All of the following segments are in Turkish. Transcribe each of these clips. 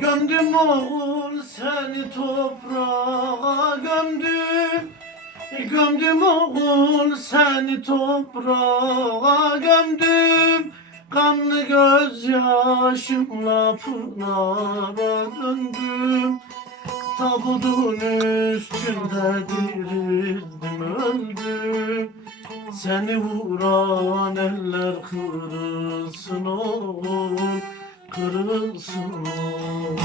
Gömdüm oğul seni toprağa gömdüm. Gömdüm oğul seni toprağa gömdüm. Kanlı gözyaşımla pınara döndüm. Tabutun üstünde dirildim öldüm. Seni vuran eller kırılsın oğul Kırılsın oğul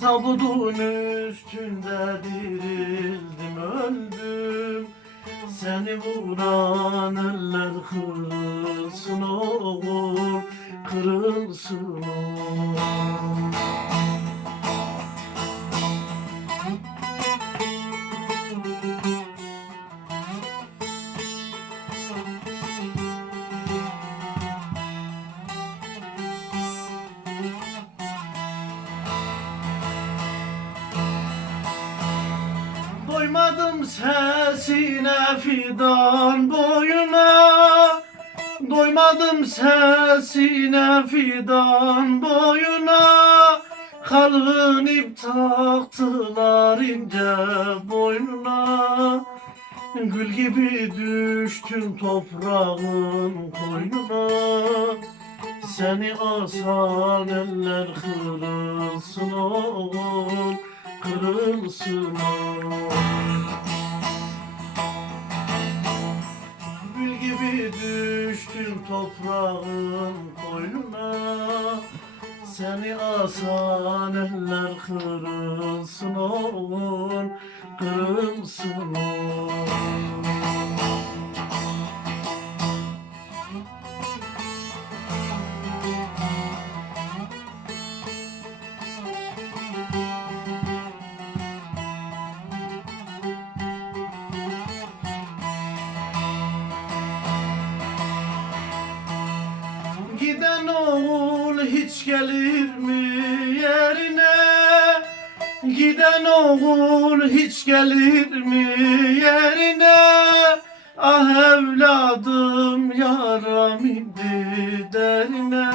Tabutun üstünde dirildim öldüm. Seni vuran eller kırılsın oğul Kırılsın oğul sesine fidan boyuna. Doymadım sesine fidan boyuna. Kalın ip taktılar ince boynuna. Gül gibi düştüm toprağın koynuna. Seni asan eller kırılsın oğul Kırılsın oğul gibi düştüm toprağın koynuna Seni asan eller kırılsın oğul Kırılsın oğul Giden oğul hiç gelir mi yerine? Giden oğul hiç gelir mi yerine? Ah evladım yaram indi derine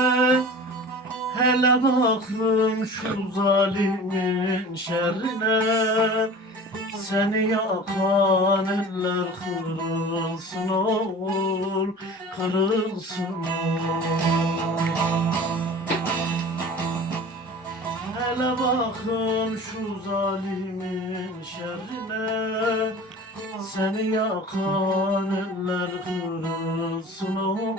Hele bakın şu zalimin şerrine Seni yakan eller kırılsın oğul Kırılsın. Hele bakın şu zalimin şerrine Seni yakan eller kırılsın oğul